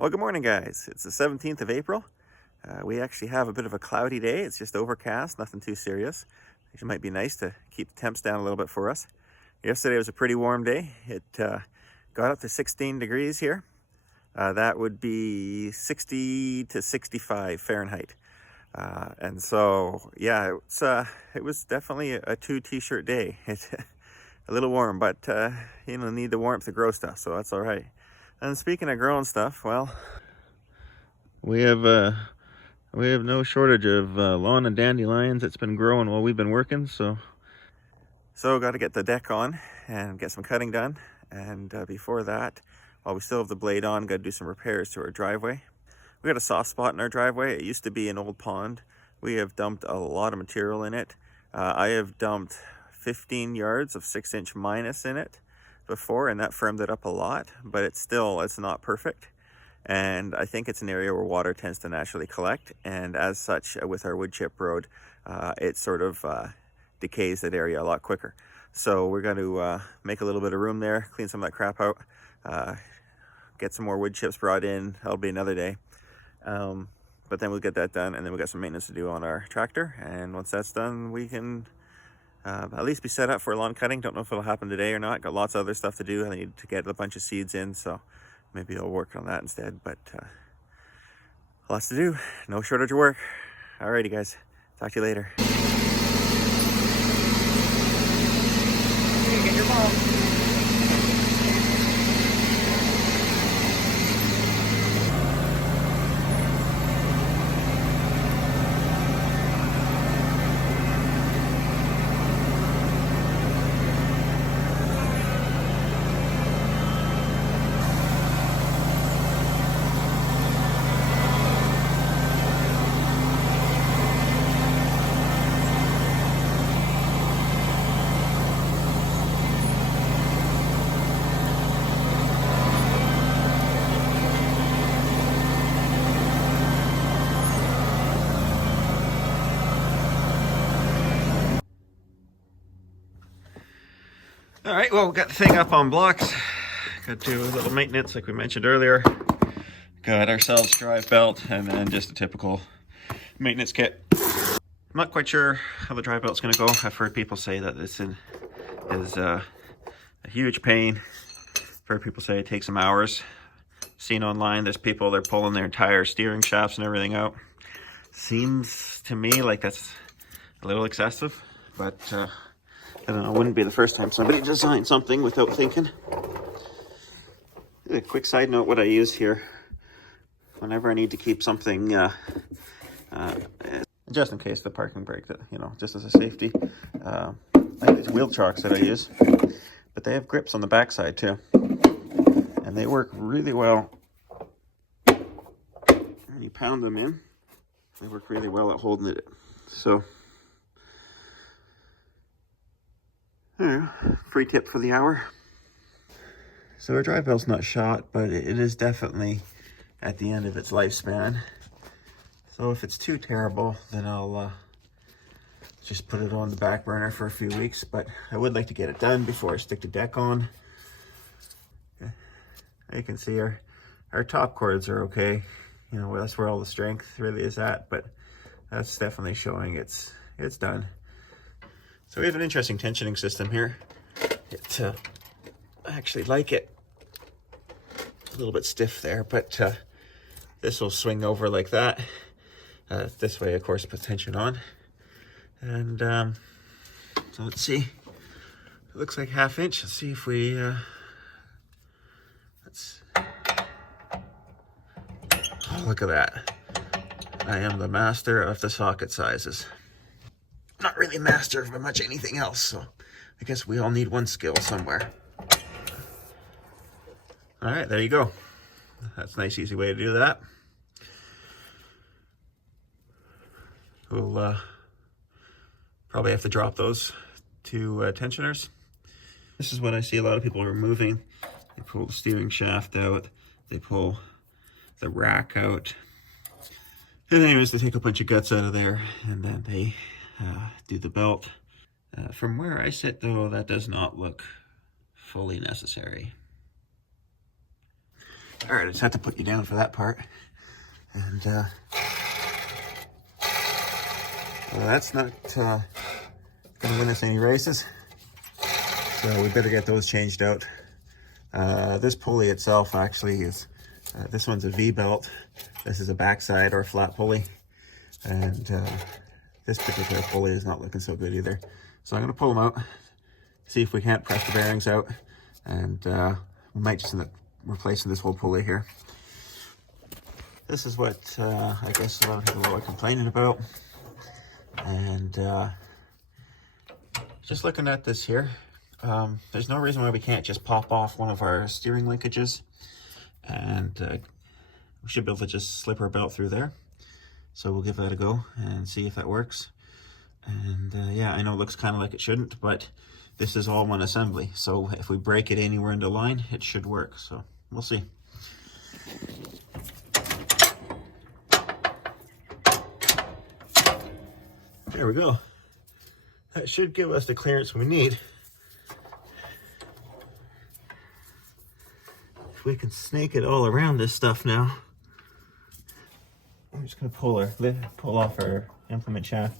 Well, good morning, guys. It's the 17th of April. We actually have a bit of a cloudy day. It's just overcast, nothing too serious. It might be nice to keep the temps down a little bit for us. Yesterday was a pretty warm day. It got up to 16 degrees here. That would be 60 to 65 Fahrenheit. And so, yeah, it was definitely a two t-shirt day. It's a little warm, but need the warmth to grow stuff, so that's all right. And speaking of growing stuff, well, we have no shortage of lawn and dandelions that's been growing while we've been working. So got to get the deck on and get some cutting done. And before that, while we still have the blade on, got to do some repairs to our driveway. We got a soft spot in our driveway. It used to be an old pond. We have dumped a lot of material in it. I have dumped 15 yards of 6-inch minus in it before, and that firmed it up a lot, but it's not perfect. And I think it's an area where water tends to naturally collect, and as such, with our wood chip road, it sort of decays that area a lot quicker. So we're going to make a little bit of room there, clean some of that crap out, get some more wood chips brought in. That'll be another day. But then we'll get that done, and then we've got some maintenance to do on our tractor, and once that's done, we can at least be set up for lawn cutting. Don't know if it'll happen today or not. Got lots of other stuff to do. I need to get a bunch of seeds in, so maybe I'll work on that instead. But lots to do. No shortage of work. Alrighty, guys. Talk to you later. Get your ball. All right, well, we got the thing up on blocks. Got to do a little maintenance like we mentioned earlier. Got ourselves drive belt and then just a typical maintenance kit. I'm not quite sure how the drive belt's gonna go. I've heard people say that this is a huge pain. I've heard people say it takes some hours. Seen online, there's people, they're pulling their entire steering shafts and everything out. Seems to me like that's a little excessive, but I don't know, it wouldn't be the first time somebody designed something without thinking. A quick side note, what I use here, whenever I need to keep something, just in case the parking brake, just as a safety. I think it's wheel chocks that I use, but they have grips on the backside too. And they work really well. When you pound them in, they work really well at holding it. So, free tip for the hour. So our drive belt's not shot, but it is definitely at the end of its lifespan. So if it's too terrible, then I'll just put it on the back burner for a few weeks. But I would like to get it done before I stick the deck on. You can see our top cords are okay. That's where all the strength really is at, but that's definitely showing it's done. So we have an interesting tensioning system here. I actually like it. A little bit stiff there, but this will swing over like that. This way, of course, put tension on. And so let's see. It looks like 1/2 inch. Let's see if we, oh, look at that. I am the master of the socket sizes. Not really master of much anything else, so I guess we all need one skill somewhere. All right, there you go. That's a nice, easy way to do that. We'll probably have to drop those two tensioners. This is what I see a lot of people removing. They pull the steering shaft out, they pull the rack out, and anyways, they take a bunch of guts out of there, and then they do the belt. From where I sit, though, that does not look fully necessary. All right, I just had to put you down for that part. And well, that's not gonna win us any races. So we better get those changed out. This pulley itself actually is, this one's a V-belt. This is a backside or flat pulley. And this particular pulley is not looking so good either. So I'm gonna pull them out, see if we can't press the bearings out. And we might just end up replacing this whole pulley here. This is what I guess a lot of people are complaining about. And just looking at this here, there's no reason why we can't just pop off one of our steering linkages, and we should be able to just slip our belt through there. So we'll give that a go and see if that works. And yeah, I know it looks kind of like it shouldn't, but this is all one assembly. So if we break it anywhere into line, it should work. So we'll see. There we go. That should give us the clearance we need. If we can snake it all around this stuff now. I'm just gonna pull off our implement shaft.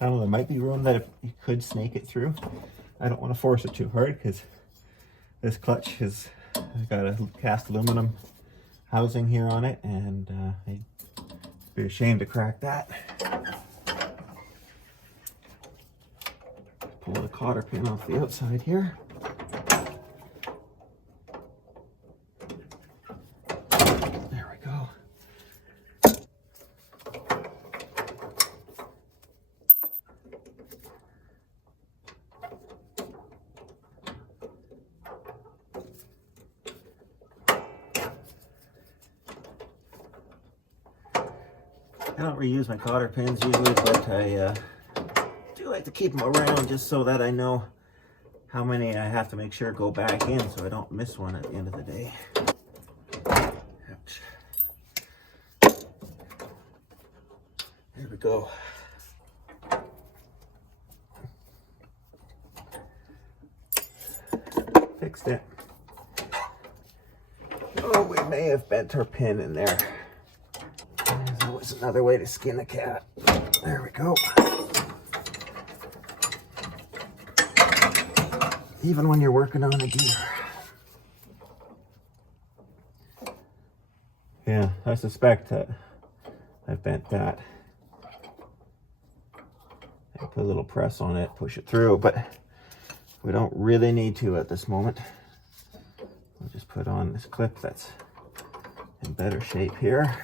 I don't know, there might be room that you could snake it through. I don't want to force it too hard because this clutch has got a cast aluminum housing here on it, and I'd be ashamed to crack that. Pull the cotter pin off the outside here. There we go. I don't reuse my cotter pins usually, but I do like to keep them around just so that I know how many I have to make sure go back in so I don't miss one at the end of the day. Ouch. There we go. Fixed it. Oh, we may have bent our pin in there. There's always another way to skin a cat. There we go. Even when you're working on a gear. Yeah, I suspect that I've bent that. I put a little press on it, push it through, but we don't really need to at this moment. We'll just put on this clip that's in better shape here.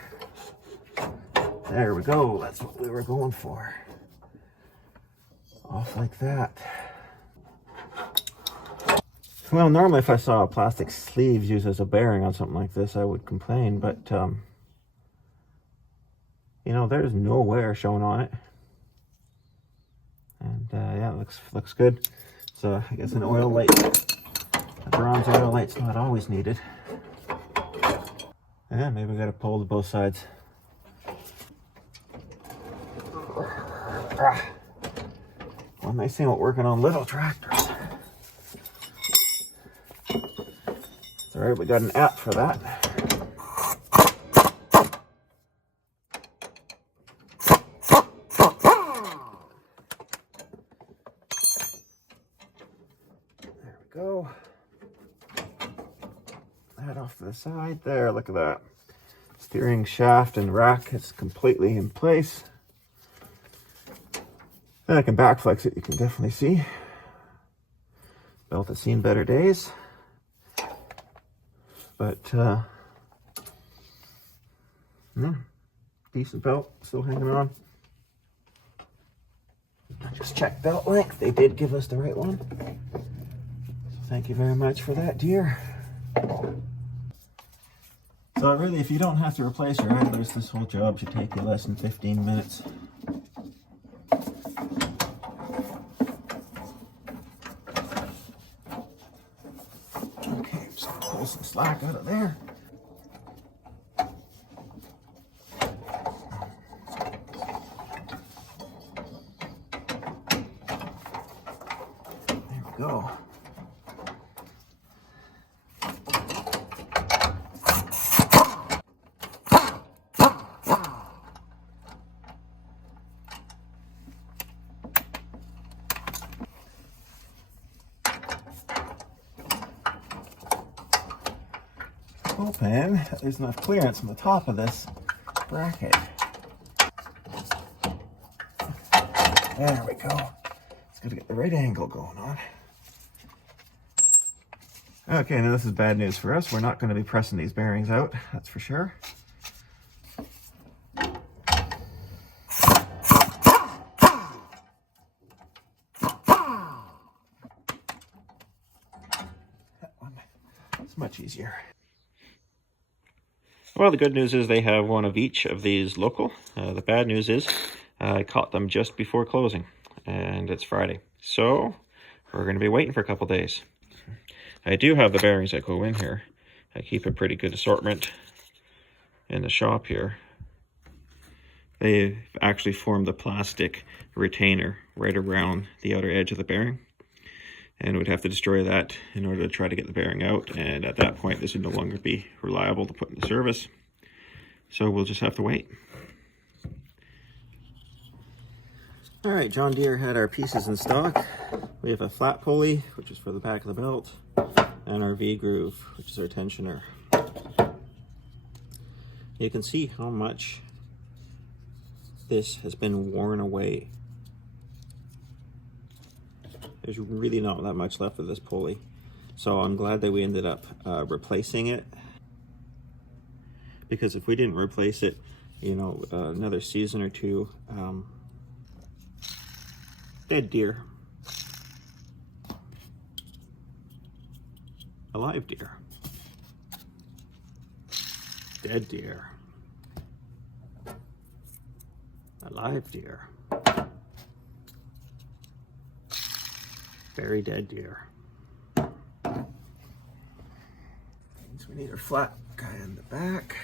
There we go, that's what we were going for. Off like that. Well, normally if I saw plastic sleeves used as a bearing on something like this, I would complain, but you know, there's no wear shown on it. And yeah, it looks good. So I guess an oil light, a bronze oil light's not always needed. Yeah, maybe we gotta pull to both sides. One nice thing about working on little tractors. It's alright, we got an app for that. There we go. That off to the side there, look at that. Steering shaft and rack is completely in place. And I can back flex it, you can definitely see. Belt has seen better days. But, yeah, decent belt, still hanging on. Just check belt length, they did give us the right one. So thank you very much for that, Deere. So really, if you don't have to replace your idlers, this whole job should take you less than 15 minutes. Okay, just gonna pull some slack out of there. There we go. in, there's enough clearance on the top of this bracket. There we go. Just gotta get the right angle going on. Okay, now this is bad news for us. We're not going to be pressing these bearings out, that's for sure. It's much easier. Well, the good news is they have one of each of these local. The bad news is I caught them just before closing, and it's Friday. So we're going to be waiting for a couple days. I do have the bearings that go in here. I keep a pretty good assortment in the shop here. They've actually formed a plastic retainer right around the outer edge of the bearing, and would have to destroy that in order to try to get the bearing out, and at that point this would no longer be reliable to put into service, so we'll just have to wait. All right, John Deere had our pieces in stock. We have a flat pulley, which is for the back of the belt, and our V-groove, which is our tensioner. You can see how much this has been worn away. There's really not that much left of this pulley. So I'm glad that we ended up replacing it. Because if we didn't replace it, you know, another season or two, dead deer. Alive deer. Dead deer. Alive deer. Very dead deer. Means we need our flat guy in the back.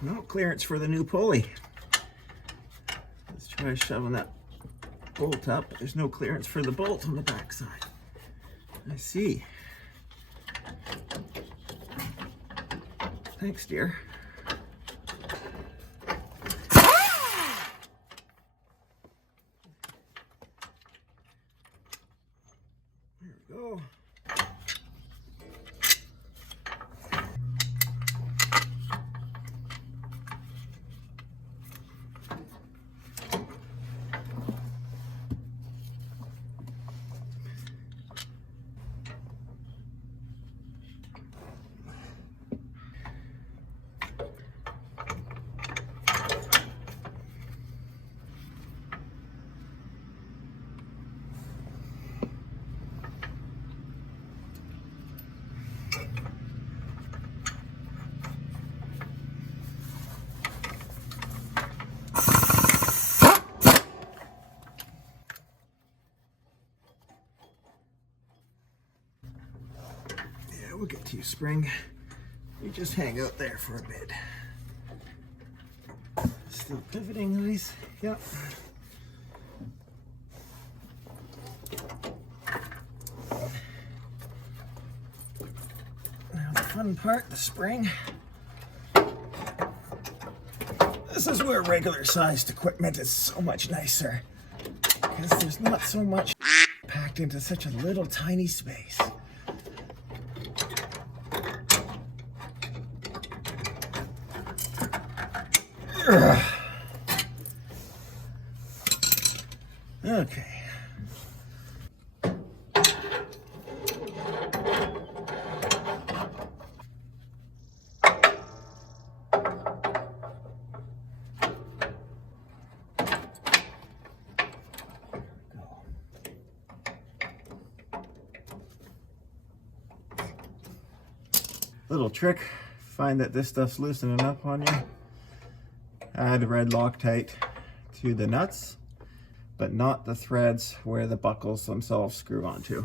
No clearance for the new pulley. Let's try shoving that bolt up. There's no clearance for the bolt on the back side. I see. Thanks, dear. There we go. We'll get to you, spring. You just hang out there for a bit. Still pivoting nice. Yep. Now the fun part, the spring. This is where regular sized equipment is so much nicer, because there's not so much packed into such a little tiny space. Okay. Little trick, find that this stuff's loosening up on you. Add red Loctite to the nuts, but not the threads where the buckles themselves screw onto.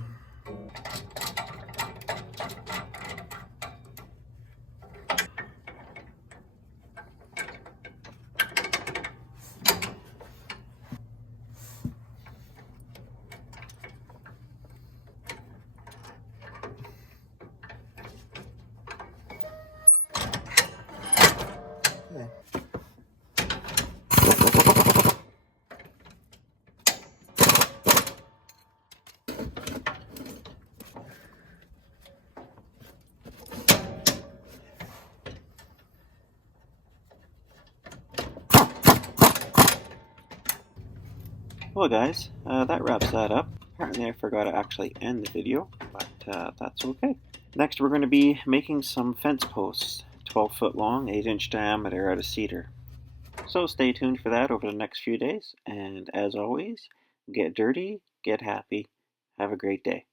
Well guys, that wraps that up. Apparently I forgot to actually end the video, but that's okay. Next we're going to be making some fence posts, 12-foot long, 8-inch diameter out of cedar. So stay tuned for that over the next few days, and as always, get dirty, get happy, have a great day.